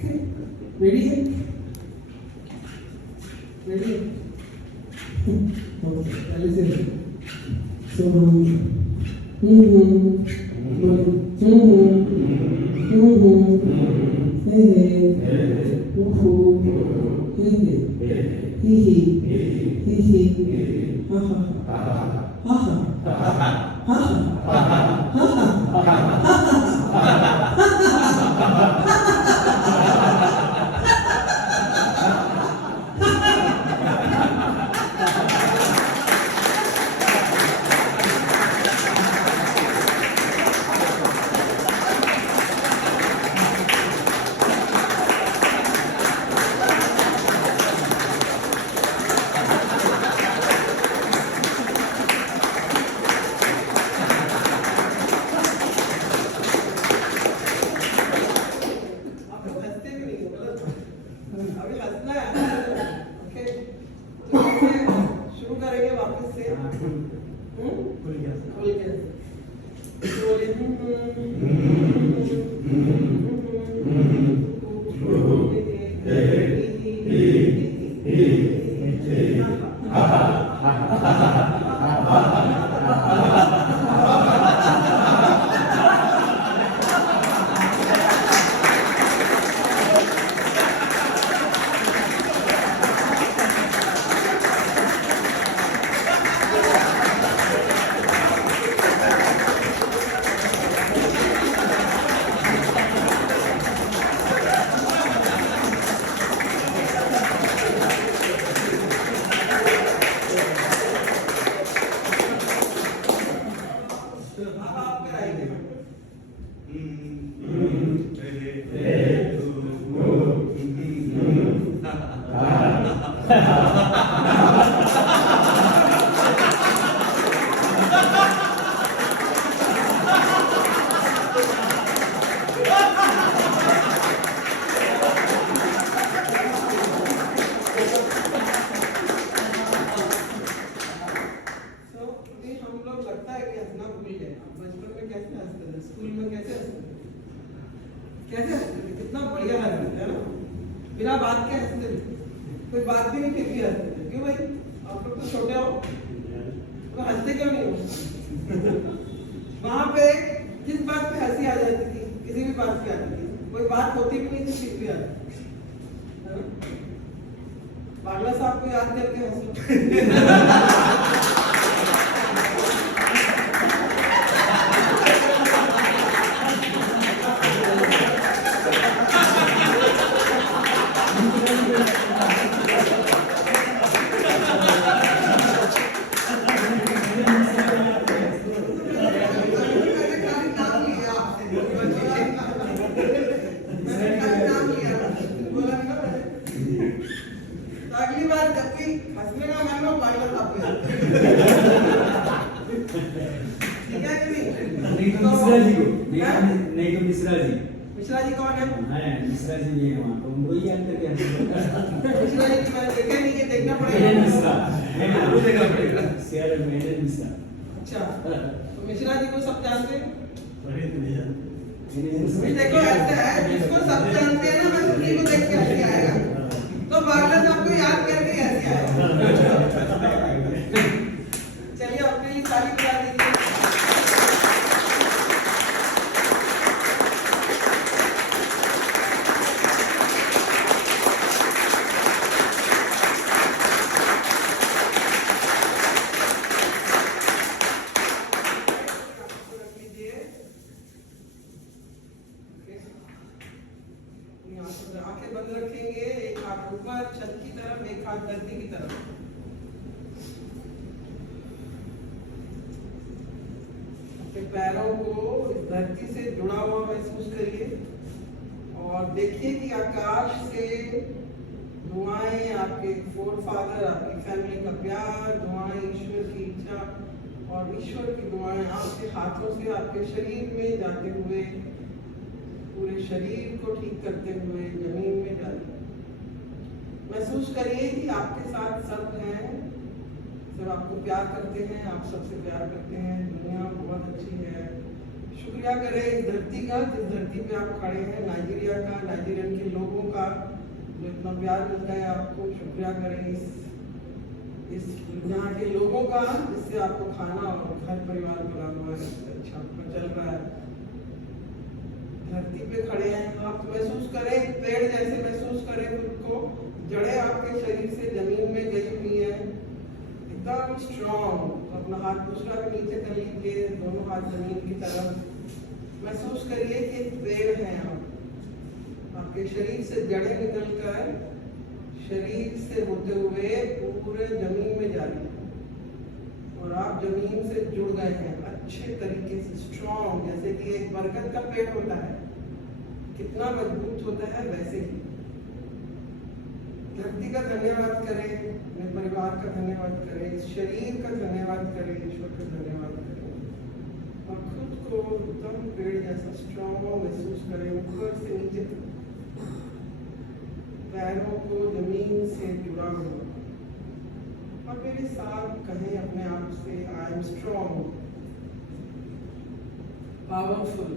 Ready है? Ready है? पहले से सो शुरू करेंगे वापस से। स्कूल में कैसे कितना बढ़िया हंसते है ना, बिना बात के हंसते, कोई बात भी नहीं फिर भी हंसते। क्यों भाई, आप लोग तो छोटे हो तो हंसते क्यों नहीं हो? वहां पे जिस बात पे हंसी आ जाती थी, किसी भी बात पे आती थी, कोई बात होती भी नहीं थी फिर भी आती। बागला साहब को याद करके हंस लो। अगली बार जब भी हंसने का मन हो, बागला साहब को याद ठीक है कि नहीं? तो मिश्रा जी को नहीं तो मिश्रा जी कौन है? मिश्रा जी नहीं है वहाँ, तो उनको ही याद करके मिश्रा जी की मैंने देखा नहीं, कि देखना पड़ेगा। मिश्रा वो देखना पड़ेगा, शेयर में मिश्रा। अच्छा, तो मिश्रा जी को सब जानते हैं? नहीं देखो ऐसा है, जिसको सब जानते हैं ना, मैं उसी को देख के हंसी आएगा, तो बागला साहब को याद करके हंसी आएगा। चलिए अपने लिए ताली बजा दीजिए। आंखें बंद रखेंगे, एक हाथ ऊपर छत की तरफ, एक हाथ धरती की तरफ। अपने पैरों को इस धरती से जुड़ा हुआ महसूस करिए और देखिए कि आकाश से दुआएं, आपके फोर फादर, आपकी फैमिली का प्यार, दुआएं, ईश्वर की इच्छा और ईश्वर की दुआएं आपके हाथों से आपके शरीर में जाते हुए, पूरे शरीर को ठीक करते हुए जमीन में डालिए। महसूस करिए कि आपके साथ सब हैं, सब आपको प्यार करते हैं, आप सबसे प्यार करते हैं, दुनिया बहुत अच्छी है। शुक्रिया करें इस धरती का, जिस धरती पे आप खड़े हैं, नाइजीरिया का, नाइजीरियन के लोगों इतना प्यार मिलता है आपको, शुक्रिया करें इस यहाँ के लोगों का जिससे आपको खाना और घर परिवार बना हुआ है, अच्छा चल रहा है। धरती पे खड़े हैं आप, महसूस करें पेड़ जैसे महसूस करें खुद को, जड़ें आपके शरीर से जमीन में गई हुई है एकदम स्ट्रॉन्ग। अपना हाथ दूसरा भी नीचे कर लीजिए, दोनों हाथ जमीन की तरफ। महसूस करिए कि एक पेड़ है आप, आपके शरीर से जड़ें निकलकर शरीर से होते हुए पूरे जमीन में जा रही है और आप जमीन से जुड़ गए हैं अच्छे तरीके से, स्ट्रॉन्ग। जैसे कि एक बरगद का पेड़ होता है, कितना मजबूत होता है, वैसे ही धरती का धन्यवाद करें, अपने परिवार का धन्यवाद करें, इस शरीर का धन्यवाद करें, ईश्वर का धन्यवाद करें और खुद को एकदम पेड़ जैसा स्ट्रॉन्ग महसूस करें। ऊपर से नीचे तक पैरों को जमीन से जुड़ा हुआ और मेरे साथ कहें अपने आप से, आई एम स्ट्रॉन्ग, पावरफुल,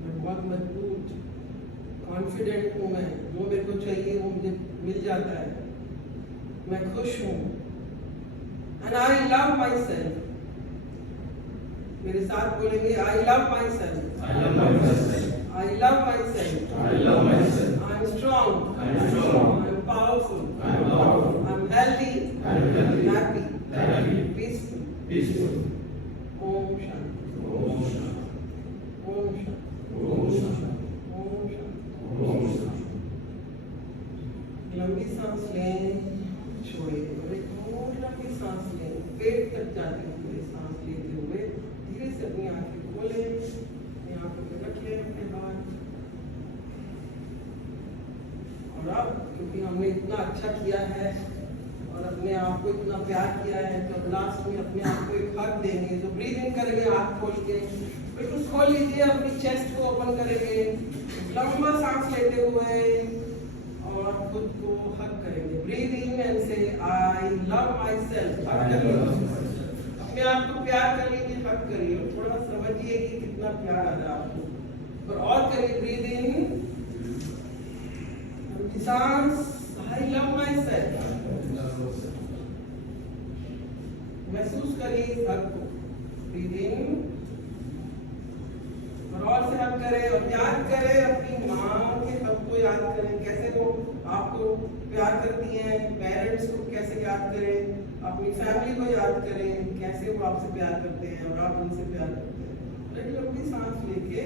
मैं बहुत मजबूत, कॉन्फिडेंट हूँ, मैं जो मेरे को चाहिए वो मुझे मिल जाता है, मैं खुश हूँ, and I love my self. मेरे साथ बोलेंगे, I love my self, I love myself. I love myself, I love myself. I'm strong, I'm strong. I'm powerful, I'm powerful. I'm healthy, I'm healthy. happy, Happy. peaceful. Peaceful. Om Shanti, Om Shanti. Om Shanti, Om Shanti. Om Shanti। Om Shanti. लंबी सांस लें, छोड़िए और एक और लंबी सांस लें, पेट तक जाते हुए सांस लेते हुए धीरे से अपनी आंखें खोलें, आंखों पे रखें अपने हाथ। और अब क्योंकि हमने इतना अच्छा किया है और अपने आप को इतना प्यार किया है, तो लास्ट में अपने आप को एक हग देंगे। तो ब्रीथ इन करेंगे हाथ खोल के, बिल्कुल खोल लीजिए, अपनी चेस्ट को ओपन करेंगे, लंबा सांस लेते हुए और खुद को हग करेंगे। ब्रीथ इन एंड से आई लव माई सेल्फ। अपने आप को प्यार कर लीजिए, हग करिए, थोड़ा समझिए कि कितना प्यार आ रहा है आपको। और करिए ब्रीथ इन, सांस, आई लव माई सेल्फ। महसूस करिए इस हग को, ब्रीथ इन और से हग करें और याद करें अपनी माँ के हग को याद करें, कैसे वो आपको प्यार करती हैं। पेरेंट्स को कैसे याद करें, अपनी फैमिली को याद करें, कैसे वो आपसे प्यार करते हैं और आप उनसे प्यार करते हैं। एक लंबी सांस लेके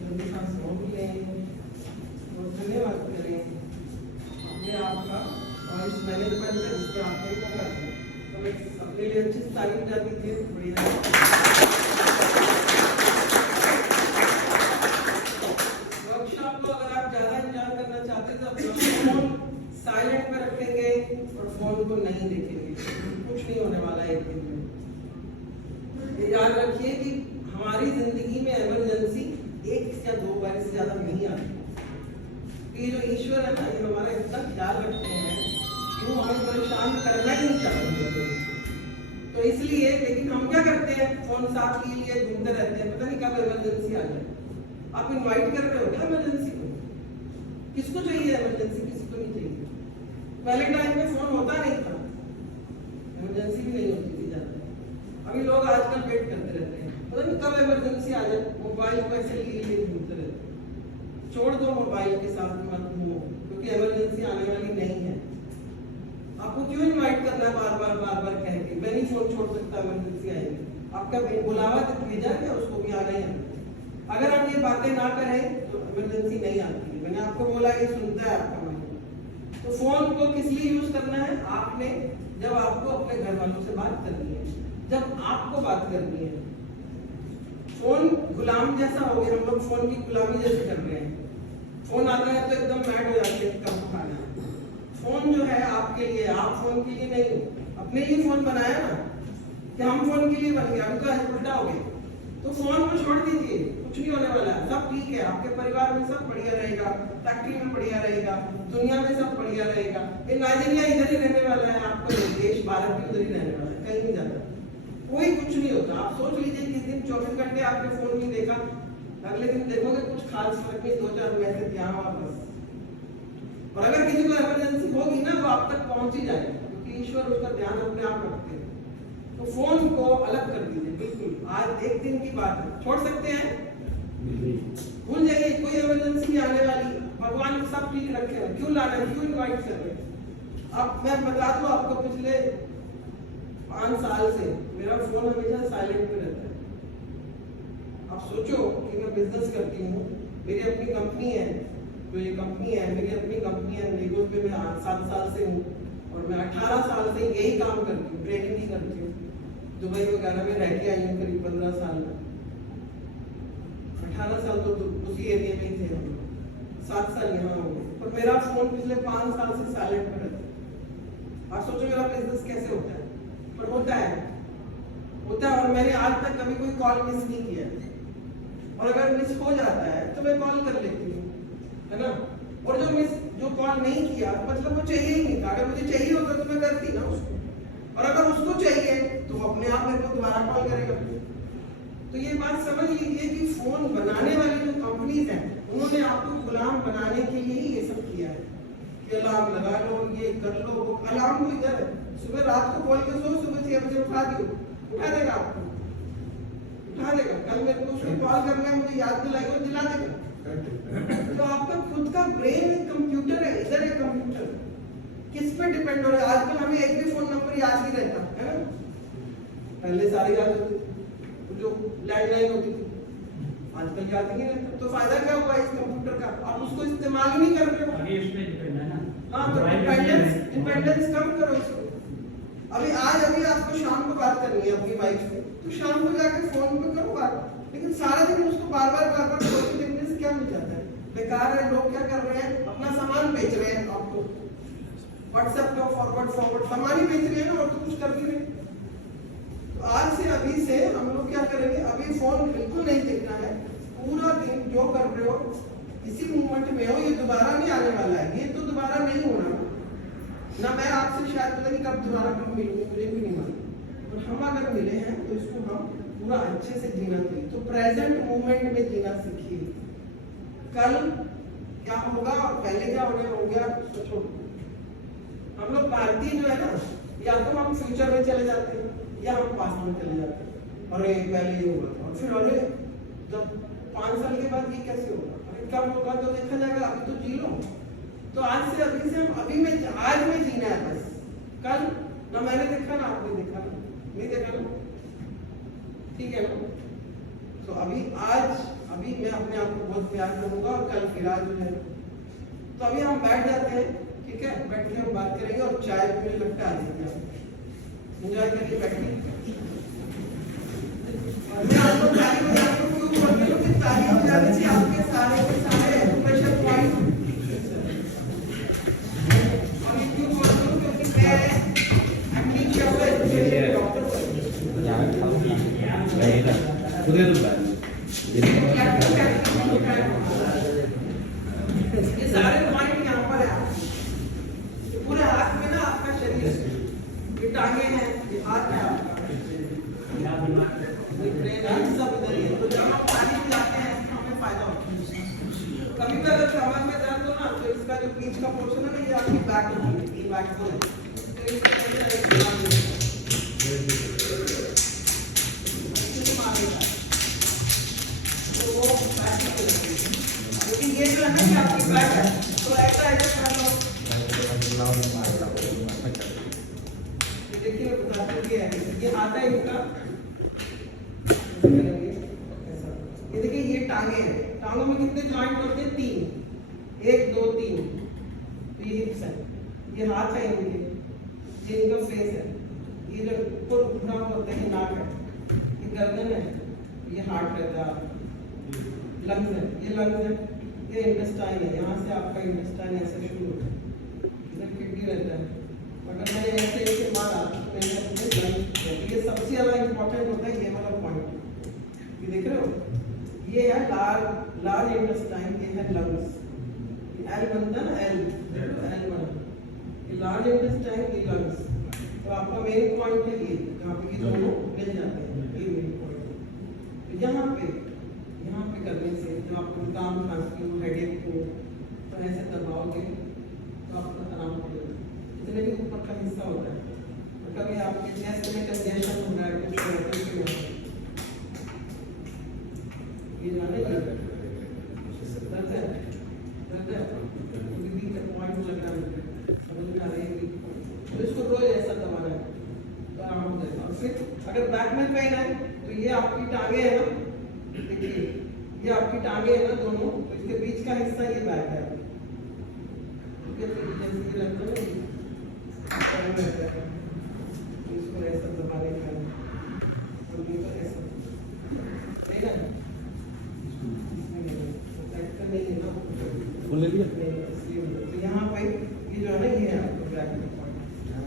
लंबी सांस रोक लें और धन्यवाद करें अपने आप का और इस मैनेजमेंट से जिसके आपने को कर दिया। तो मैं अपने लिए अच्छी तारीफ जाती थी, बढ़िया। वर्कशॉप को अगर आप ज़्यादा एंजॉय करना चाहते हैं तो अपना फोन साइलेंट में रखेंगे और फोन को नहीं देखेंगे, कुछ नहीं होने वाला एक दिन में। ये याद रखिए कि हमारी जिंदगी में इमरजेंसी एक या दो बार से ज़्यादा नहीं आती। ये जो ईश्वर है ना, ये हमारा इतना ख्याल रखते हैं कि वो हमें परेशान करना ही नहीं चाहते। तो इसलिए, लेकिन हम क्या करते हैं, फोन साथ लिए घूमते रहते हैं, पता नहीं कब इमरजेंसी आ जाए। आप इनवाइट कर रहे हो क्या इमरजेंसी को? किसको चाहिए इमरजेंसी, किसी को नहीं चाहिए। पहले टाइम में फोन होता नहीं था, इमरजेंसी भी नहीं होती थी ज़्यादा। अभी लोग आजकल वेट करते रहते हैं, पता नहीं कब इमरजेंसी आ जाए, मोबाइल को ऐसे लिए घूमते रहते हैं। छोड़ दो मोबाइल के साथ मत घूमो, क्योंकि इमरजेंसी आने वाली नहीं है। आपको क्यों इनवाइट करना है बार बार कह के, मैं नहीं छोड़ सकता, इमरजेंसी आएगी। आपका बुलावा भेजा क्या, उसको भी आना ही है। अगर आप ये बातें ना करें तो इमरजेंसी नहीं आती। मैंने आपको बोला ये सुनता है आपका मन। तो फोन को किस लिए यूज करना है आपने, जब आपको अपने घर वालों से बात करनी है, जब आपको बात करनी है। फोन गुलाम जैसा हो गया, हम लोग फोन की गुलामी जैसे कर रहे हैं। फोन आता है तो एकदम मैड हो जाते हैं, कब उठाना है। फोन जो है आपके लिए, आप फोन के लिए नहीं, अपने लिए फोन बनाया ना, कि हम फोन के लिए बन गए, हम तो उल्टा हो गए। तो फोन को छोड़ दीजिए, कुछ नहीं होने वाला है, सब ठीक है। आपके परिवार में सब बढ़िया रहेगा, फैक्ट्री में बढ़िया रहेगा, दुनिया में सब बढ़िया रहेगा। ये नाइजीरिया इधर ही रहने वाला है, आपको देश भारत भी उधर ही रहने वाला है, कहीं नहीं जाता, कोई कुछ नहीं होता। आप सोच लीजिए किस दिन 24 घंटे आपने फोन नहीं देखा, अगले दिन देखोगे कुछ खास फर्क नहीं, 2-4 मैसेज यहाँ वापस। और अगर किसी को इमरजेंसी होगी ना वो आप तक पहुंच ही जाएगा, क्योंकि ईश्वर उसका ध्यान अपने आप रखते हैं। तो फोन को अलग कर दीजिए बिल्कुल, आज एक दिन की बात है, छोड़ सकते हैं, भूल जाइए, कोई इमरजेंसी नहीं आने वाली, भगवान सब ठीक रखे, क्यों ला रहे हैं, क्यों इनवाइट कर रहे हैं। अब मैं बता दूं आपको, पिछले 5 साल से मेरा फोन हमेशा साइलेंट पे रहता है। आप सोचो कि मैं बिजनेस करती हूँ, मेरी अपनी कंपनी है, तो ये कंपनी है मेरी अपनी कंपनी है, लेगोस पे मैं 7 साल से हूँ और मैं 18 साल से यही काम करती हूँ, ट्रेनिंग ही करती हूँ। दुबई वगैरह में रह के आई हूँ करीब 15 साल में, 18 साल तो उसी एरिया में ही थे हम, 7 साल यहाँ हो गए, पर मेरा फोन पिछले 5 साल से साइलेंट पे रहता है। आप सोचो मेरा बिजनेस कैसे होता है, पर होता है और मैंने आज तक कभी कोई कॉल मिस नहीं किया, और अगर मिस हो जाता है तो मैं कॉल कर लेती हूँ, है ना। और जो कॉल नहीं किया मतलब वो चाहिए ही नहीं था, अगर मुझे चाहिए होता तो मैं करती ना उसको, और अगर उसको चाहिए तो वो अपने आप मेरे को दोबारा कॉल करेगा। तो ये बात समझ लीजिए कि फोन बनाने वाली जो कंपनीज हैं उन्होंने आपको गुलाम बनाने के लिए ही ये सब किया है कि अलार्म लगा लो, ये कर लो, वो अलार्म तो इधर है, सुबह रात को कॉल के सो, सुबह 6 बजे उठा दियो, उठा देगा आपको, उठा देगा। कल मेरे को उसको कॉल करना है, मुझे याद दिलाएगा, दिला देगा। तो आपका खुद का ब्रेन एक कंप्यूटर है, इधर एक कंप्यूटर, किस पे डिपेंड हो रहा है। आजकल हमें एक भी फोन नंबर याद नहीं रहता है ना, पहले सारे याद होते थे, जो लैंडलाइन होती थी, आजकल याद नहीं रहता। तो फायदा क्या हुआ इस कंप्यूटर का, आप उसको इस्तेमाल ही नहीं कर रहे हो। आगे इसमें डिपेंड है ना। हाँ, तो डिपेंडेंस कम करो इसको। अभी आपको शाम को बात करनी है अपनी वाइफ से, तो शाम को जाकर फोन पे करो बात, लेकिन सारा दिन उसको बार बार फोन पे देखने से क्या मिल जाता है, बेकार है। लोग क्या कर रहे हैं, अपना सामान बेच रहे हैं, आपको व्हाट्सएप पे फॉरवर्ड सामान ही बेच रहे हैं ना, और तो कुछ कर भी नहीं। तो आज से अभी से हम लोग क्या करेंगे, अभी फोन बिल्कुल नहीं देखना है, पूरा दिन जो कर रहे हो इसी मूवमेंट में हो, ये दोबारा नहीं आने वाला है, ये तो दोबारा नहीं होना ना। मैं आपसे शायद पता नहीं कब दोबारा कब मिलूंगी, मुझे भी नहीं मालूम, और हम अगर मिले हैं तो इसको हम पूरा अच्छे से जीना चाहिए। तो प्रेजेंट मोमेंट में जीना सीखिए, कल क्या होगा और पहले क्या हो गया उसको छोड़ो। हम लोग भारतीय जो है ना, या तो हम फ्यूचर में चले जाते हैं या हम पास्ट में चले जाते हैं, और पहले ये हुआ था, और फिर अरे जब 5 साल के बाद ये कैसे होगा, अरे कब होगा तो देखा जाएगा, अभी तो जी लो। तो आज से अभी से हम अभी में आज में जीना है बस। कल ना मैंने देखा ना आपने देखा ना, नहीं देखा ना, ठीक है ना। तो अभी मैं अपने आप को बहुत प्यार करूंगा, और कल फिर आज है। तो अभी हम बैठ जाते हैं, ठीक है, बैठ के हम बात करेंगे, और चाय पीने लगता आ जाएंगे, एंजॉय करके बैठिए। मैं आपको ताली बजाने को क्यों बोल रही हूँ कि ताली बजाने से आपके सारे के सारे एक्सप्रेशन पॉइंट, और ये क्यों बोल रही हूँ क्योंकि मैं टीचर हूँ, डॉक्टर ये सारे पॉइंट यहाँ पर है। पूरे हाथ में ना आपका शरीर, ये टांगे हैं, ये हाथ है आपका, सब इधर ही है। तो जब हम पानी पिलाते हैं तो हमें फायदा होता है। कभी भी अगर कमर में दर्द हो ना, तो इसका जो बीच का पोर्शन है ना, ये आपकी बैक होती है, बैक बोन, तो इसको लेकिन ये जो है ना कि आपकी बैक है, तो ऐसा कर लो। देखिए ये हाथ है इनका, ये देखिए ये टांगे हैं, टांगों में कितने जॉइंट होते हैं, 3, 1 2 3, तो ये हिप्स है, ये हाथ है इनके, ये इनका फेस है, ये जो ऊपर उठना होता है नाक है, ये गर्दन है, ये हार्ट रहता है, लंग्स है, ये लंग्स है, ये इंटेस्टाइन है, यहाँ से आपका इंटेस्टाइन ऐसे शुरू होता है, इधर किडनी रहता है। अगर मैंने ऐसे मारा तो ये सबसे ज्यादा इंपॉर्टेंट होता है, ये वाला पॉइंट, ये देख रहे हो, ये है लार्ज इंटेस्टाइन, ये है लंग्स, एल बनता है ना, एल बना, ये लार्ज इंटेस्टाइन, ये लंग्स। तो आपका मेन पॉइंट है ये, जहाँ पे ये दोनों मिल जाते हैं, ये मेन पॉइंट है। यहाँ पे करने से, जब आपको काम खांसी हो, हेडेक हो, तो ऐसे दबाओगे तो आपका आराम पड़ेगा। इतने भी ऊपर का हिस्सा होता है, तो कभी आपके चेस्ट में कंजेशन हो रहा है, कुछ हो रहा है, ये जाने दर्द है, दर्द है, बीबी का पॉइंट लग रहा है, समझ में आ रही है, तो इसको रोज ऐसा दबाना है तो आराम हो जाएगा। और फिर अगर बैक में पेन है तो ये आपकी टांगे है ना, देखिए ये आपकी टांगे है ना दोनों, तो इसके बीच का हिस्सा ये बैक है, जैसे लगता है इसको ऐसा दबाने का, और ये तो ऐसा नहीं ना, नहीं है ना, फुल ले लिया तो यहाँ पे ये जो है ना, ये है आपका बैक में पॉइंट,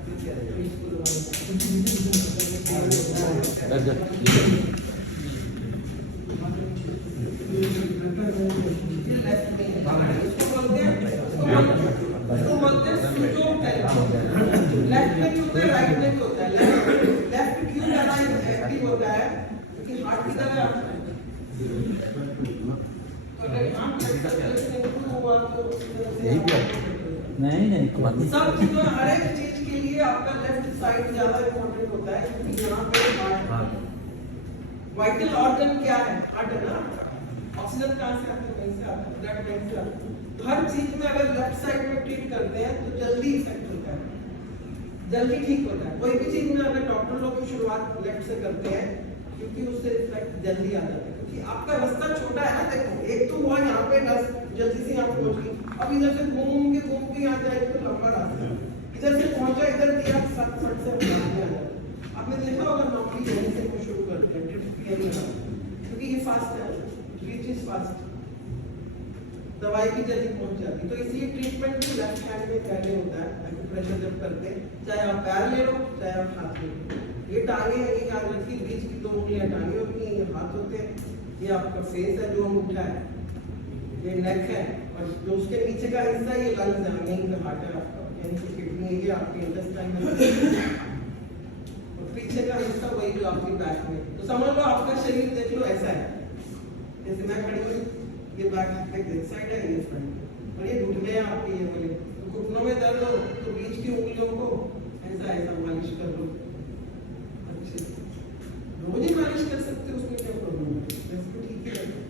तो इसको लेफ्ट में क्यों होता है, राइट में क्यों होता है? लेफ्ट क्यों करना एक्टिव होता है क्योंकि हार्ट की तरह अगर काम हुआ तो नहीं सब चीजों हर एक चीज के लिए आपका लेफ्ट साइड ज्यादा इम्पोर्टेंट होता है, क्योंकि यहाँ पे हार्ट वाइटल ऑर्गन क्या है, हार्ट है ना, ऑक्सीजन कहाँ से आती है, वहीं से आता है, ब्लड वहीं से आता है। तो हर चीज में अगर लेफ्ट साइड में ट्रीट करते हैं तो जल्दी इफेक्ट होता है, जल्दी ठीक होता है। कोई भी चीज में अगर डॉक्टर लोग की शुरुआत लेफ्ट से करते हैं क्योंकि उससे इफेक्ट जल्दी आ जाता है, क्योंकि आपका रास्ता छोटा है ना, देखो एक तो हुआ यहाँ पे नस जल्दी से यहाँ पहुंच गई, अब इधर से घूम के यहाँ जाएगी तो लंबा रास्ता है, इधर से पहुंचा, इधर दिया फट से आ जाता। आपने देखा होगा नॉर्मली यहीं से कुछ शुरू करते हैं क्योंकि ये फास्ट है, रीच इज फास्ट, दवाई भी जल्दी पहुंच जाती, तो इसलिए ट्रीटमेंट भी लेफ्ट हैंड में पहले होता है। एक्यूप्रेशर जब करते हैं, चाहे आप पैर ले लो चाहे आप हाथ ले लो, ये टांगे हैं, ये याद रखिए, बीच की दो उंगलियां टांगे होती हैं, ये हाथ होते हैं, ये आपका फेस है जो अंगूठा है, ये नेक है, और जो उसके नीचे का हिस्सा ये लंग्स है, यहीं पे हार्ट है आपका, यहीं पे किडनी है, ये आपके इंटेस्टाइन है, और पीछे का हिस्सा वही जो आपकी बैक में। तो समझ लो आपका शरीर देख लो ऐसा है, जैसे मैं खड़ी हुई, ये बैक एक साइड है, ये फ्रंट, और ये घुटने हैं आपके ये वाले, तो घुटनों में दर्द हो तो बीच की उंगलियों को ऐसा ऐसा मालिश कर लो अच्छे से, रोज ही मालिश कर सकते हो, उसमें क्या प्रॉब्लम है, वैसे तो ठीक ही रहता है।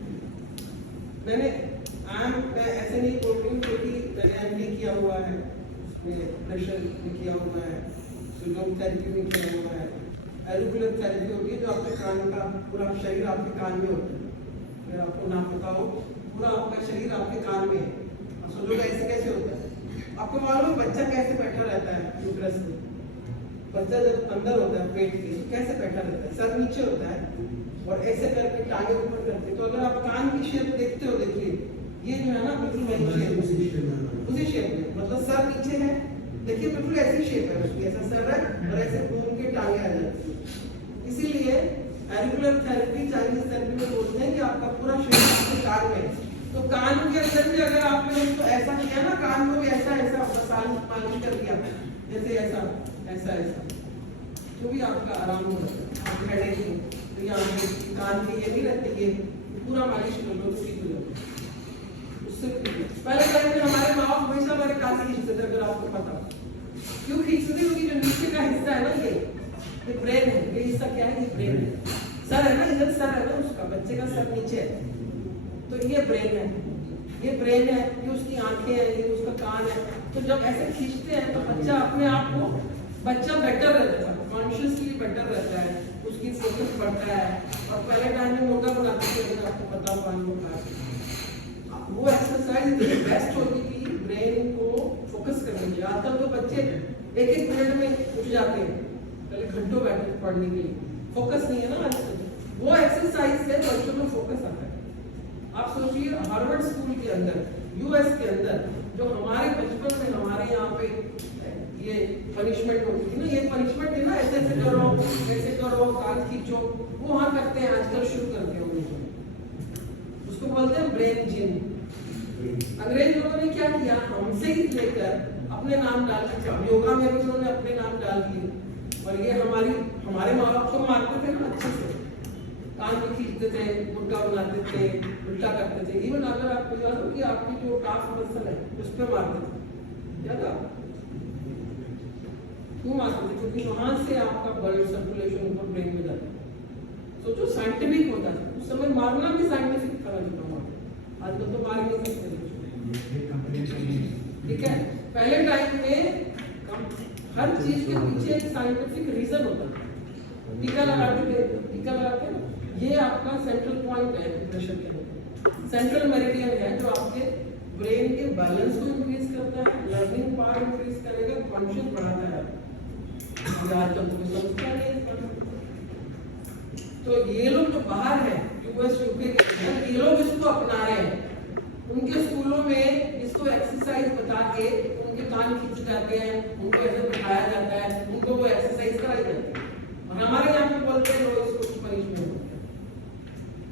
मैं ऐसे नहीं बोल रही हूँ क्योंकि मैंने एमडी किया हुआ है, उसमें प्रेशर भी किया हुआ है, सुजोग थेरेपी भी किया हुआ है, एलोकुलर थेरेपी होती है जो आपके कान का पूरा शरीर आपके कान में होता है, अगर आपको ना पता हो पूरा आपका शरीर आपके कान में है। और सुजोग ऐसे कैसे होता है, आपको मालूम है बच्चा कैसे बैठा रहता है यूट्रस में, बच्चा जब अंदर होता है पेट के कैसे बैठा रहता है, सर नीचे होता है और ऐसे करके टांगे ऊपर करते हैं। तो अगर आप कान की शेप देखते हो, देखिए ये जो है ना बिल्कुल वही शेप, उसी शेप में, मतलब सर नीचे है, देखिए बिल्कुल ऐसी शेप है उसकी, ऐसा सर है और ऐसे घूम के टांगे आ जाती है। इसीलिए एलोकुलर थेरेपी चाइनीज थेरेपी में बोलते हैं कि आपका पूरा शरीर आपके कान में, तो कान के अंदर भी अगर आपने उसको ऐसा किया ना, कान को भी ऐसा ऐसा मालिश कर दिया, जैसे ऐसा ऐसा ऐसा, तो भी आपका आराम हो जाता है। हेडेक हो तो यहाँ पे कान के ये नहीं रहते, ये पूरा मालिश कर लो तो ठीक हो जाता है। उससे पहले टाइम में हमारे माँ बाप हमेशा हमारे कान खींचते थे, अगर आपको पता क्यों खींचते थे, क्योंकि जो नीचे का हिस्सा है ना, ये ब्रेन है, ये हिस्सा क्या है, ये ब्रेन है, सर है ना, इधर सर है ना उसका, बच्चे का सर नीचे है, तो ये ब्रेन है, ये ब्रेन है, ये उसकी आंखें हैं, ये उसका कान है। तो जब ऐसे खींचते हैं तो बच्चा अपने आप को, बच्चा बेटर रहता है, कॉन्शियसली बेटर रहता है, उसकी फोकस बढ़ता है। और पहले टाइम में मोटा बनाते थे, अगर आपको पता हो पानी का, वो एक्सरसाइज बेस्ट होती थी ब्रेन को फोकस करने के लिए। आजकल तो बच्चे एक एक मिनट में उठ जाते हैं, पहले घंटों बैठे पढ़ने के लिए, फोकस नहीं है ना आजकल, वो एक्सरसाइज से बच्चों में फोकस आता है। आप सोचिए हार्वर्ड स्कूल के अंदर, यूएस के अंदर, जो हमारे बचपन में हमारे यहाँ पे ये पनिशमेंट होती थी ना, ये पनिशमेंट थी ना, ऐसे ऐसे करो कान खींचो, वो वहाँ करते हैं आजकल, शुरू करते हैं, उसको बोलते हैं ब्रेन जिम। अंग्रेज लोगों ने क्या किया, हमसे ही लेकर अपने नाम डाल दिया, योगा में भी उन्होंने अपने नाम डाल दिए, और ये हमारे माँ बाप को मारते थे ना अच्छे से, कान में खींच पीटते थे, मुर्गा बनाते थे, उल्टा करते थे। इवन अगर आपको याद हो कि आपकी जो काफ मसल है उस पर मारते थे, याद है? क्यों मारते थे? क्योंकि वहां से आपका ब्लड सर्कुलेशन ऊपर ब्रेन में जाता है। सोचो साइंटिफिक होता था उस समय, मारना भी साइंटिफिक था। आजकल तो मार नहीं सकते। ठीक है, पहले टाइम में हर चीज के पीछे एक साइंटिफिक रीजन होता है। टीका लगाते हैं, ये आपका सेंट्रल पॉइंट है प्रेशर के, सेंट्रल मेरिडियन है जो आपके ब्रेन के बैलेंस को इंक्रीज करता है, लर्निंग पावर इंक्रीज करेगा, कॉन्शियस बढ़ाता है। आजकल तो समझता नहीं। तो ये लोग जो बाहर है, यूएस यूके के, ये लोग इसको अपना रहे हैं। उनके स्कूलों में इसको एक्सरसाइज बता के उनके कान खींचे जाते हैं, उनको ऐसे बिठाया जाता है, उनको वो एक्सरसाइज कराई जाती है। और हमारे यहाँ पे बोलते हैं लोग इसको पनिशमेंट होता है।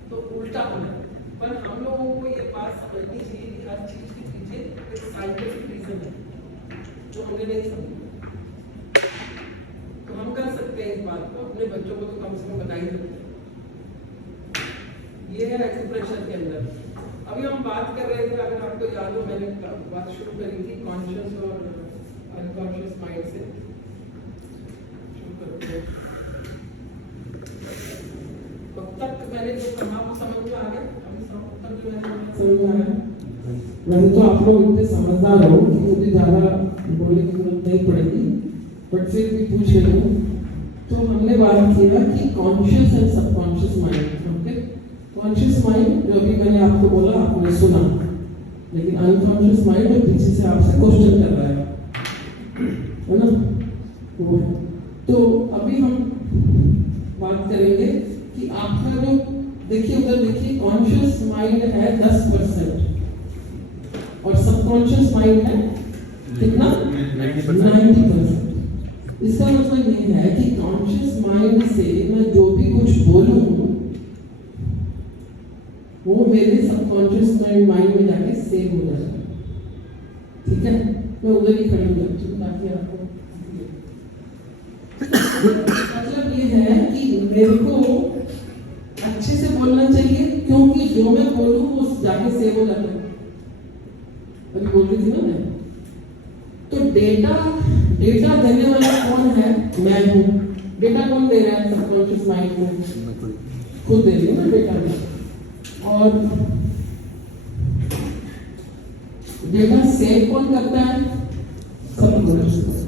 तो उल्टा होना है। पर हम लोगों को ये बात समझनी चाहिए कि हर चीज के पीछे एक साइंटिफिक रीजन है जो हमने नहीं समझा। तो हम कर सकते हैं इस बात को, अपने बच्चों को तो कम से कम बता ही सकते हैं। ये है एक्सप्रेशन के अंदर। अभी हम बात कर रहे थे, अगर आपको याद हो, मैंने बात शुरू करी थी कॉन्शियस और अनकॉन्शियस माइंड से शुरू करते हैं। तब तक मैंने जो कहा वो समझ में आ गया। अभी तक जो मैंने समझ में आया। वैसे तो आप लोग इतने समझदार हो कि मुझे ज़्यादा बोलने की जरूरत नहीं पड़ेगी, बट फिर भी पूछ रही हूँ। तो हमने बात किया कि conscious and subconscious mind. Conscious mind जो अभी मैंने आपको बोला आपने सुना, लेकिन अनकॉन्शियस माइंड जो पीछे से आपसे क्वेश्चन कर रहा है ना, वो है। तो अभी हम बात करेंगे कि आपका जो, देखिए उधर देखिए, कॉन्शियस माइंड है 10% और सबकॉन्शियस माइंड है कितना? 90%। इसका मतलब ये है कि कॉन्शियस माइंड से मैं जो भी कुछ बोलूं वो मेरे सबकॉन्शियस माइंड में जाके सेव हो जाता है। ठीक है, मैं उधर ही खड़ी हूँ ताकि आपको मतलब ये है कि मेरे को अच्छे से बोलना चाहिए, क्योंकि जो मैं बोलूँ वो जाके सेव हो जाता है। अभी बोल रही थी ना मैं, तो डेटा देने वाला कौन है? मैं हूँ। डेटा कौन दे रहा है? सबकॉन्शियस माइंड को खुद दे रही हूँ ना डेटा। और डेटा सेव कौन करता है? सबकॉन्शियस।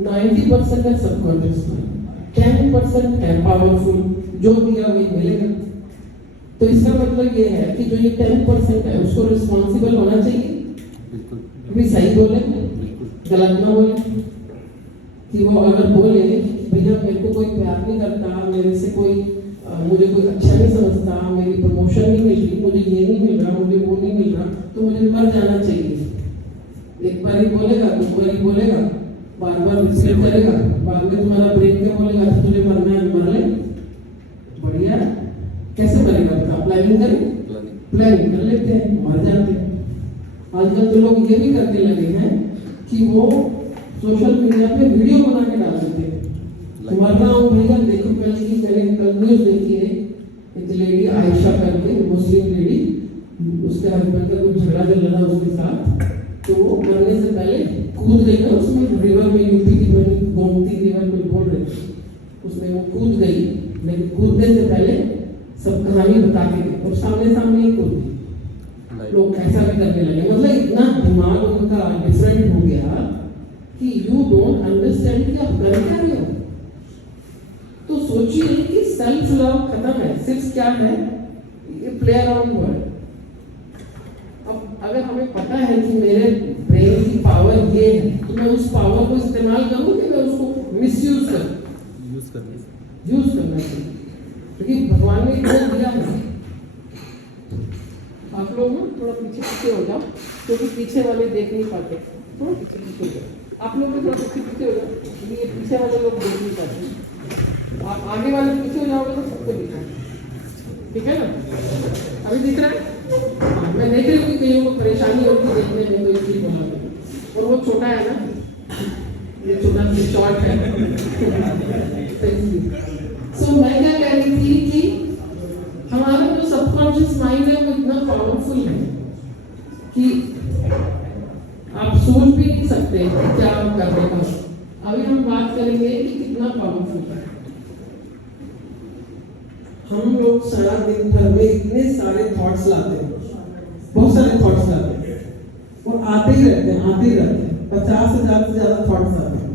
90% है सबकॉन्शियस माइंड, 10% है पावरफुल, जो दिया वही मिलेगा। तो इसका मतलब ये है कि जो ये 10% है उसको रिस्पॉन्सिबल होना चाहिए, भी सही बोले, गलत ना बोले। कि वो अगर बोले भैया मेरे को कोई प्यार नहीं करता, मेरे से कोई मुझे कोई अच्छा नहीं समझता, मेरी प्रमोशन नहीं मिल रही, मुझे ये नहीं मिल रहा, मुझे वो नहीं मिल रहा, तो मुझे मर जाना चाहिए। एक बार ही बोलेगा, दो बार ही बोलेगा, बार बार रिपीट करेगा, बाद में तुम्हारा ब्रेन क्या बोलेगा? तो तुझे मरना है, मर ले। बढ़िया, कैसे मरेगा? बता, प्लानिंग करें, प्लानिंग कर लेते हैं, मर जाते हैं। आजकल तो लोग ये भी करने लगे हैं कि वो सोशल मीडिया पे वीडियो बना के डाल देते हैं, मर रहा हूँ भैया देखो। कल न्यूज देखी है, एक लेडी आयशा करके, मुस्लिम लेडी, उसके हस्बैंड का कुछ झगड़ा चल रहा था उसके साथ, तो वो मरने से पहले कूद गई ना उसमें रिवर में, यूपी की गोमती रिवर में बोल रहे थे, उसमें वो कूद गई, लेकिन कूदने से पहले सब कहानी बता के गई और सामने ही कूद गई। लोग ऐसा भी करने लगे, मतलब इतना दिमाग उनका डिफरेंट हो गया कि यू डोंट अंडरस्टैंड कि आप कर क्या रहे हो। तो सोचिए कि सेल्फ लव खत्म है, सिर्फ क्या है? ये प्ले अराउंड वर्ड। अब अगर हमें पता है कि मेरे ब्रेन की पावर ये है, तो मैं उस पावर को इस्तेमाल करूं कि मैं उसको मिसयूज करूं? यूज करना चाहिए, क्योंकि भगवान ने इतना दिया है। आप लोग ना थोड़ा पीछे हो जाओ, क्योंकि पीछे वाले देख नहीं पाते। थोड़ा पीछे हो जाओ, आप लोग भी थोड़ा पीछे हो जाओ, क्योंकि ये पीछे वाले लोग देख नहीं पाते। आप आगे वाले पीछे हो जाओगे तो सबको दिखा है, ठीक है ना? अभी दिख रहा है? हाँ, मैं देख रही हूँ कि कहीं को परेशानी होगी देखने में, तो इसलिए बोला। और वो छोटा है ना, ये छोटा सा शॉर्ट है। सो मैं क्या कह रही थी सबकॉन्शियस माइंड है वो इतना पावरफुल है कि आप सोच भी नहीं सकते कि क्या आप कर रहे हो। अभी हम बात करेंगे कि कितना पावरफुल है। हम लोग सारा दिन भर में इतने सारे थॉट्स लाते हैं, बहुत सारे थॉट्स लाते हैं और आते ही रहते हैं 50 से ज्यादा थॉट्स आते हैं।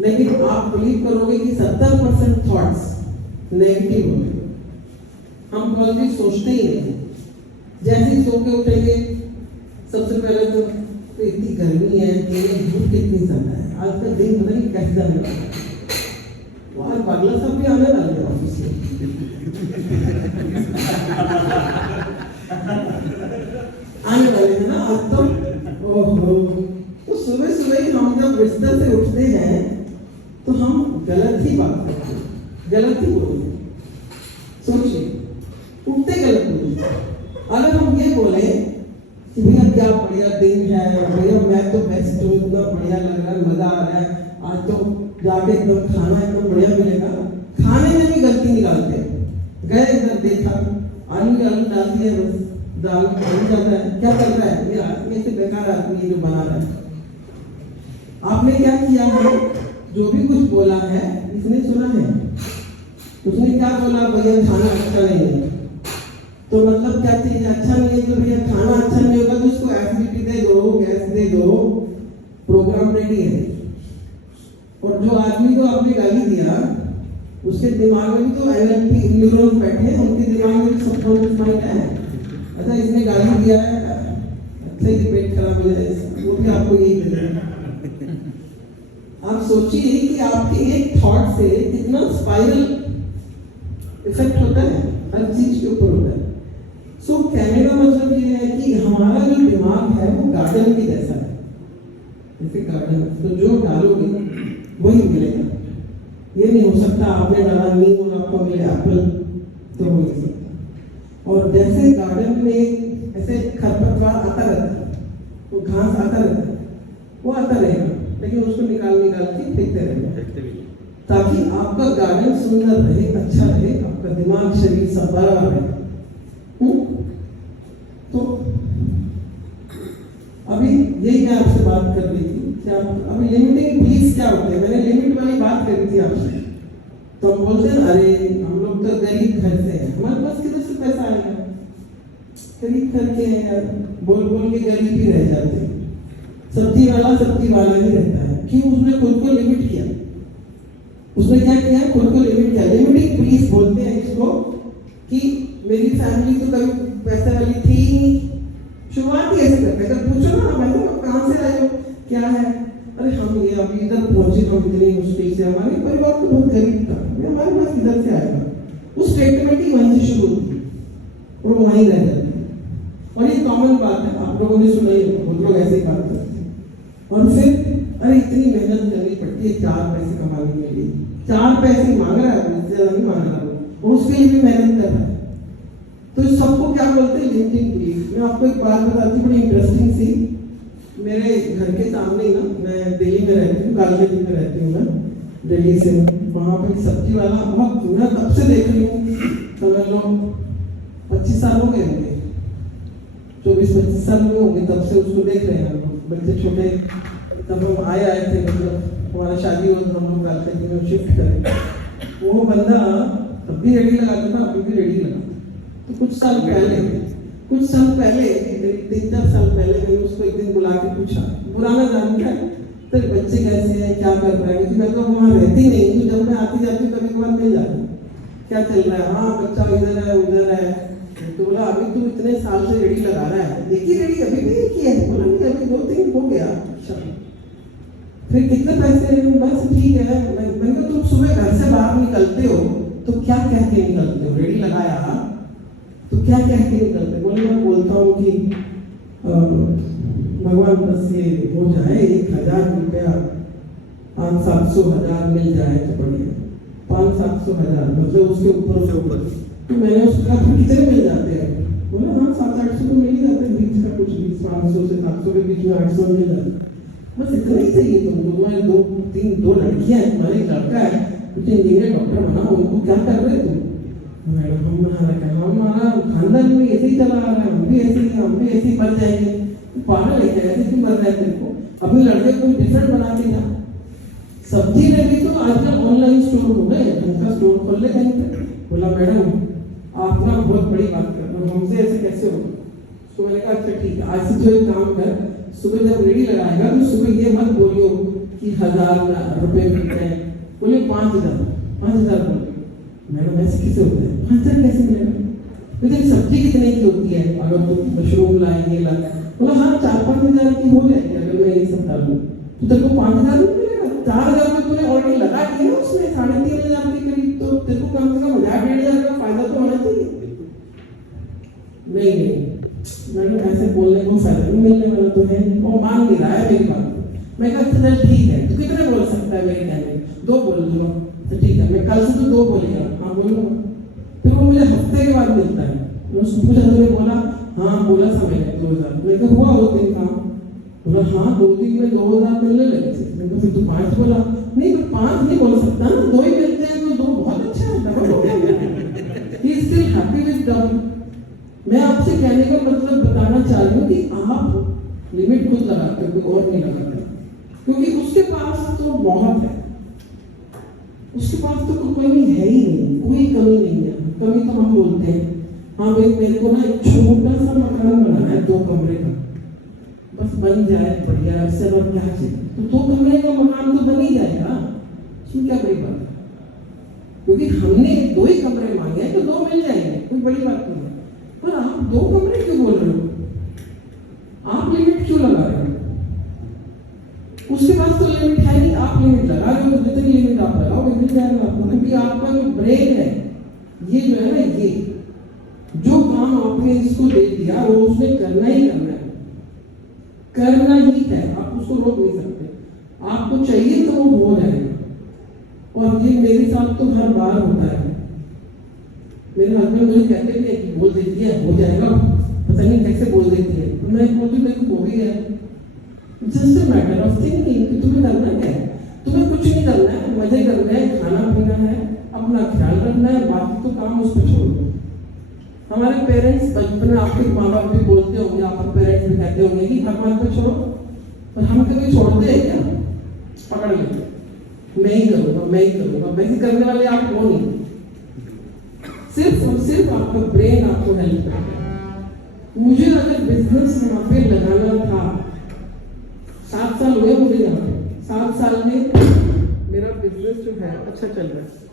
लेकिन आप बिलीव करोगे कि 70% थॉट्स नेगेटिव होते हैं। हम पॉजिटिव सोचते ही नहीं। जैसे ही सो के उठेंगे सबसे पहले तो इतनी गर्मी है, धूप कितनी ज्यादा है, आज का दिन पता नहीं कैसे जाने वाला है। आज बागला साहब भी आने वाले हैं ऑफिस से। आने वाले हैं ना आज तो। ओहो, तो सुबह सुबह ही हम जब बिस्तर से उठते हैं तो हम गलत ही बात करते हैं, गलत ही बोलते हैं। सोचिए, उठते गलत बोलते हैं। अगर हम ये बोले कि भैया क्या बढ़िया दिन है, भैया मैं तो बेस्ट हूँ, इतना बढ़िया लग रहा है, मजा आ रहा है, आज तो जाके एकदम खाना एकदम बढ़िया मिलेगा, खाने में भी गलती निकालते हैं। गए इधर देखा आलू डाल दिए, बस दाल बन जाता है। क्या कर रहा है ये आदमी, से बेकार आदमी जो बना रहा है। आपने क्या किया है, जो भी कुछ बोला है इसने सुना है। उसने क्या बोला, भैया खाना अच्छा नहीं है, तो मतलब क्या चीज अच्छा नहीं है, तो भैया खाना अच्छा नहीं होगा तो उसको एसिडिटी दे दो, गैस दे दो, प्रोग्राम रेडी है। और जो आदमी को आपने गाली दिया उसके दिमाग में भी तो एनएलपी न्यूरॉन्स बैठे हैं, उनके दिमाग में भी सबकॉन्शियस माइंड है। अच्छा इसने गाली दिया है, अच्छा ही पेट खराब हो जाए, वो भी आपको यही देगा। आप सोचिए कि आपके एक थॉट से कितना स्पाइरल इफेक्ट होता है, हर चीज के ऊपर होता है। सो कहने का मतलब ये है कि हमारा जो दिमाग है वो गार्डन की जैसा है। जैसे गार्डन, तो जो डालोगे वही मिलेगा। ये नहीं हो सकता आपने डाला नीम और आपको मिले एप्पल, तो हो नहीं सकता। और जैसे गार्डन में ऐसे खरपतवार आता रहता है, वो घास आता रहता है, वो आता रहेगा, लेकिन उसको निकाल के फेंकते रहेगा ताकि आपका गार्डन सुंदर रहे, अच्छा रहे, आपका दिमाग शरीर सब बराबर रहे। तो अभी यही मैं आपसे बात कर रही थी कि आप अभी लिमिटिंग बिलीफ क्या होते हैं। मैंने लिमिट वाली बात करी थी आपसे, तो हम बोलते हैं अरे हम लोग तो गरीब घर से हैं, हमारे पास किधर से पैसा आएगा, गरीब घर के हैं यार, बोल बोल के गरीब ही रह जाते हैं। सब्जी वाला ही रहता है। क्यों? उसने खुद को लिमिट किया। उसने क्या किया, खुद को लिमिट किया। लिमिटिंग बिलीफ बोलते हैं इसको कि मेरी फैमिली तो कभी पैसे वाली थी नहीं। शुरुआत ही ऐसे करते हैं। पूछो ना भाई आप कहाँ से आए हो, क्या है, अरे हम ये अभी इधर पहुंचे, हम इतनी मुश्किल से, हमारे परिवार तो बहुत गरीब था, हमारे पास इधर से आएगा। उस स्टेटमेंट ही वहीं से शुरू होती और वहीं रह जाती है। और ये कॉमन बात है, आप लोगों ने सुना ही होगा, बहुत लोग ऐसे ही बात करते हैं। और फिर अरे इतनी मेहनत करनी पड़ती है 4 पैसे कमाने के लिए, 4 पैसे मांग रहा है, उससे ज्यादा नहीं मांग रहा, और उसके लिए भी मेहनत कर रहा है। तो इस सबको क्या बोलते हैं, लिमिटिंग बिलीफ। मैं आपको एक बात बताती हूँ, बड़ी इंटरेस्टिंग सी। मेरे घर के सामने ही ना, मैं दिल्ली में रहती हूँ, कालगंज में रहती हूँ मैं, दिल्ली से। वहाँ पे एक सब्जी वाला, बहुत मैं तब से देख रही हूँ, समझ लो 25 साल हो गए होंगे, 24-25 साल हुए होंगे, तब से उसको देख रहे हैं हम लोग। बच्चे छोटे, तब हम आए थे, मतलब हमारा शादी हुआ तो हम लोग कालगंज में शिफ्ट करें। वो बंदा तब भी रेडी लगाता था, अभी भी रेडी लगा। तो कुछ साल पहले 3-4 साल पहले मैंने उसको एक दिन बुला के पूछा, पुराना जानता है, तेरे बच्चे कैसे हैं, क्या कर रहा है, क्योंकि मैं तो वहाँ रहती नहीं, तो जब मैं आती जाती कभी कभार मिल जाती, क्या चल रहा है, हाँ बच्चा इधर है उधर है। तो बोला अभी तू इतने साल से रेडी लगा रहा है, एक ही रेडी अभी भी एक ही है? बोला नहीं, अभी 2-3 हो गया। अच्छा फिर कितने पैसे? बस ठीक है। मैंने तुम सुबह घर से बाहर निकलते हो तो क्या कह के निकलते हो, रेडी लगाया तो क्या कह के निकलते? बोले मैं बोलता हूँ कि भगवान बस ये हो जाए, 1,000 रुपया 500-700 हज़ार मिल जाए तो बढ़िया। 500-700 हज़ार मतलब उसके ऊपर से ऊपर। तो मैंने उसको कहा फिर कितने मिल जाते हैं? बोला हाँ 700-800 तो मिल ही जाते हैं, बीच का कुछ 500 से 700 के बीच में 800 मिल जाते हैं। बस इतना ही चाहिए तुमको, तुम्हारे 2 लड़कियां हैं, तुम्हारे एक लड़का है, कुछ इंजीनियर डॉक्टर बना, उनको क्या कर रहे तुम? मैडम हमारा खानदान में ऐसे ही चला आ रहा है, हम भी ऐसे ही हैं, हम भी ऐसे ही मर जाएंगे। पागल है क्या, ऐसे क्यों मर रहा है तेरे को? अपने लड़के को डिफरेंट बना के जा। सब्जी में भी तो आजकल ऑनलाइन स्टोर हो गए, उनका स्टोर खोल ले कहीं पे। बोला मैडम आप ना बहुत बड़ी बात कर रहे हो, हमसे ऐसे कैसे होगा? तो मैंने कहा अच्छा ठीक है, आज से जो एक काम कर, सुबह जब रेडी लगाएगा तो सुबह ये मत बोलियो कि 1000 रुपए मिलते हैं, बोलिए 5000 बोलिए। मैडम ऐसे कैसे होता है? 5000 कैसे मिलेगा? लेकिन सब्जी कितने की होती है? अगर तो मशरूम लाए ये लाए, बोला हाँ 4-5 हजार की हो जाएगी अगर मैं ये सब डालूं तो तेरे को 5000 मिलेगा। 4000 में तूने ऑलरेडी लगा दिया उसमें 3500 के करीब, तो तेरे को कम से कम 1000-1500 का फायदा तो होना चाहिए। नहीं मैडम ऐसे बोलने को फायदा नहीं मिलने वाला तो है। वो मान नहीं रहा है मेरी बात। मैं कहा चल ठीक है, तू कितने बोल सकता है मेरे कहने? 2 बोल दूंगा। तो ठीक है, मैं कल से तो 2 बोलेगा। हाँ बोलूंगा। फिर वो मुझे हफ्ते के बाद मिलता है। उसको पूछा तो बोला हाँ बोला था मैंने 2000। मैं कहा हुआ 2 दिन काम? बोला हाँ 2 दिन में 2000 मिलने लगे थे। मैं कहा फिर तो 5 बोला। नहीं तो 5 नहीं बोल सकता ना, 2 ही मिलते हैं तो 2 बहुत अच्छा है, डबल हो गया। He is still happy with double. मैं आपसे कहने का मतलब बताना चाह रही हूँ कि आप लिमिट खुद लगाते हो, कोई और नहीं लगाते, क्योंकि उसके पास तो बहुत है, उसके पास तो कोई है ही नहीं, कोई कमी नहीं है। कमी तो हम बोलते हैं हाँ भाई मेरे को ना एक छोटा सा मकान बनाना है 2 कमरे का, बस बन जाए बढ़िया, उससे और क्या चाहिए? तो 2 कमरे का मकान तो बन ही जाएगा, इसमें क्या बड़ी बात है? क्योंकि हमने 2 ही कमरे मांगे हैं तो 2 मिल जाएंगे, कोई बड़ी बात नहीं है। पर आप 2 कमरे क्यों बोल रहे हो? आप लिमिट क्यों लगा रहे हो? उसके पास तो लिमिट है नहीं, आप लिमिट लगा रहे हो। तो जितनी लिमिट आप लगाओगे मिल जाएगा आपको, क्योंकि आपका जो ब्रेन है ये जो है ना, ये जो काम आपने इसको दे दिया वो उसने करना ही करना है, करना ही है, आप उसको रोक नहीं सकते। आपको चाहिए तो वो हो जाएगा। और ये मेरे साथ तो हर बार होता है। मेरे हस्बैंड मुझे कहते हैं कि बोल देती है हो जाएगा, पता नहीं कैसे बोल देती है। मैं बोलती देखो हो ही है, just a matter of thinking कि तुम्हें करना क्या है। तुम्हें कुछ नहीं करना है, मजे करना है, खाना पीना है, अपना ख्याल रखना है, बाकी तो काम उस पर छोड़ दो। हमारे पेरेंट्स बचपन में, आपके माँ बाप भी बोलते होंगे, आपके पेरेंट्स भी कहते होंगे कि भगवान को छोड़ो, पर हम कभी छोड़ते हैं क्या? पकड़ लेते, मैं ही करूँगा, मैं ही करूँगा। वैसे करने वाले आप हो नहीं, सिर्फ और सिर्फ आपका ब्रेन आपको हेल्प करेगा। मुझे अगर बिजनेस यहाँ पे लगाना था, 7 साल हुए मुझे यहाँ पे, 7 साल में मेरा बिजनेस जो है अच्छा चल रहा है।